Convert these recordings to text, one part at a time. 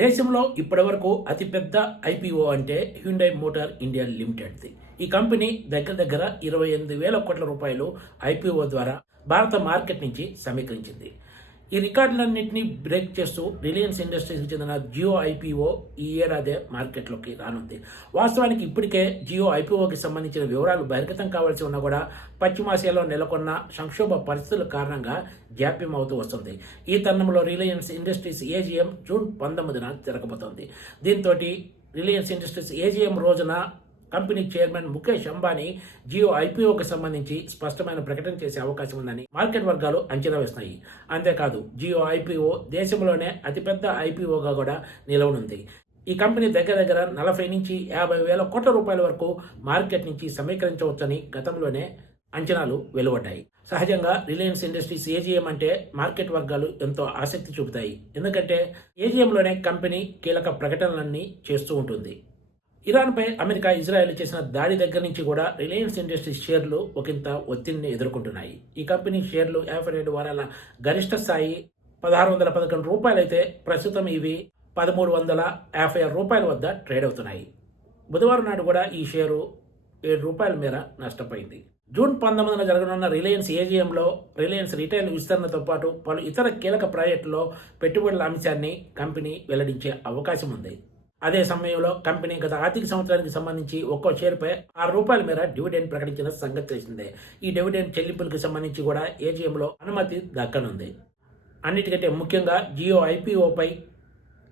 దేశంలో ఇప్పటివరకు అతిపెద్ద ఐపీఓ అంటే హ్యుండై మోటార్ ఇండియా లిమిటెడ్ది. ఈ కంపెనీ దగ్గర 28,000 కోట్ల రూపాయలు ఐపీఓ ద్వారా భారత మార్కెట్ నుంచి సమీకరించింది. ఈ రికార్డులన్నింటినీ బ్రేక్ చేస్తూ రిలయన్స్ ఇండస్ట్రీస్కి చెందిన జియో ఐపీఓ ఈ ఏడాదే మార్కెట్లోకి రానుంది. వాస్తవానికి ఇప్పటికే జియో ఐపీఓకి సంబంధించిన వివరాలు బహిర్గతం కావాల్సి ఉన్నా కూడా పశ్చిమాసియాలో నెలకొన్న సంక్షోభ పరిస్థితుల కారణంగా జాప్యం అవుతూ వస్తుంది. ఈ తరుణంలో రిలయన్స్ ఇండస్ట్రీస్ ఏజీఎం జూన్ 19న జరగబోతోంది. దీంతో రిలయన్స్ ఇండస్ట్రీస్ ఏజీఎం రోజున కంపెనీ చైర్మన్ ముఖేష్ అంబానీ జియో ఐపీఓకి సంబంధించి స్పష్టమైన ప్రకటన చేసే అవకాశం ఉందని మార్కెట్ వర్గాలు అంచనా వేస్తున్నాయి. అంతేకాదు జియో ఐపీఓ దేశంలోనే అతిపెద్ద ఐపీఓగా కూడా నిలవనుంది. ఈ కంపెనీ దగ్గర 40 నుంచి 50,000 కోట్ల రూపాయల వరకు మార్కెట్ నుంచి సమీకరించవచ్చని గతంలోనే అంచనాలు వెలువడ్డాయి. సహజంగా రిలయన్స్ ఇండస్ట్రీస్ ఏజీఎం అంటే మార్కెట్ వర్గాలు ఎంతో ఆసక్తి చూపుతాయి. ఎందుకంటే ఏజీఎంలోనే కంపెనీ కీలక ప్రకటనలన్నీ చేస్తూ ఉంటుంది. ఇరాన్పై అమెరికా, ఇజ్రాయెల్ చేసిన దాడి దగ్గర నుంచి కూడా రిలయన్స్ ఇండస్ట్రీస్ షేర్లు ఒకంత ఒత్తిడిని ఎదుర్కొంటున్నాయి. ఈ కంపెనీ షేర్లు 52 వారాల గరిష్ట స్థాయి 1,611 రూపాయలైతే ప్రస్తుతం ఇవి 1,356 రూపాయల వద్ద ట్రేడ్ అవుతున్నాయి. బుధవారం నాడు కూడా ఈ షేరు 7 రూపాయల మేర నష్టపోయింది. జూన్ 19న జరగనున్న రిలయన్స్ ఏజీఎంలో రిలయన్స్ రిటైల్ విస్తరణతో పాటు పలు ఇతర కీలక ప్రాజెక్టుల్లో పెట్టుబడుల అంశాన్ని కంపెనీ వెల్లడించే అవకాశం ఉంది. అదే సమయంలో కంపెనీ గత ఆర్థిక సంవత్సరానికి సంబంధించి ఒక్కో షేర్పై 6 రూపాయల మేర డివిడెండ్ ప్రకటించిన సంగతి తెలిసిందే. ఈ డివిడెండ్ చెల్లింపులకు సంబంధించి కూడా ఏజీఎంలో అనుమతి దక్కనుంది. అన్నిటికంటే ముఖ్యంగా జియో ఐపీఓపై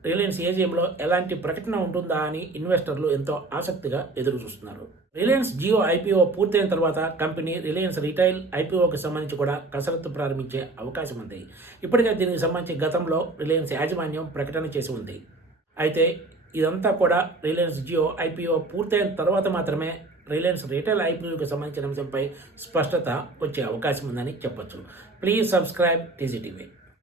రిలయన్స్ ఏజీఎంలో ఎలాంటి ప్రకటన ఉంటుందా అని ఇన్వెస్టర్లు ఎంతో ఆసక్తిగా ఎదురు చూస్తున్నారు. రిలయన్స్ జియో ఐపీఓ పూర్తయిన తర్వాత కంపెనీ రిలయన్స్ రిటైల్ ఐపీఓకి సంబంధించి కూడా కసరత్తు ప్రారంభించే అవకాశం ఉంది. ఇప్పటికే దీనికి సంబంధించి గతంలో రిలయన్స్ యాజమాన్యం ప్రకటన చేసి ఉంది. అయితే ఇదంతా కూడా రిలయన్స్ జియో ఐపీఓ పూర్తయిన తర్వాత మాత్రమే రిలయన్స్ రిటైల్ ఐపీఓకి సంబంధించిన అంశంపై స్పష్టత వచ్చే అవకాశం ఉందని చెప్పొచ్చు. Please subscribe TGTV.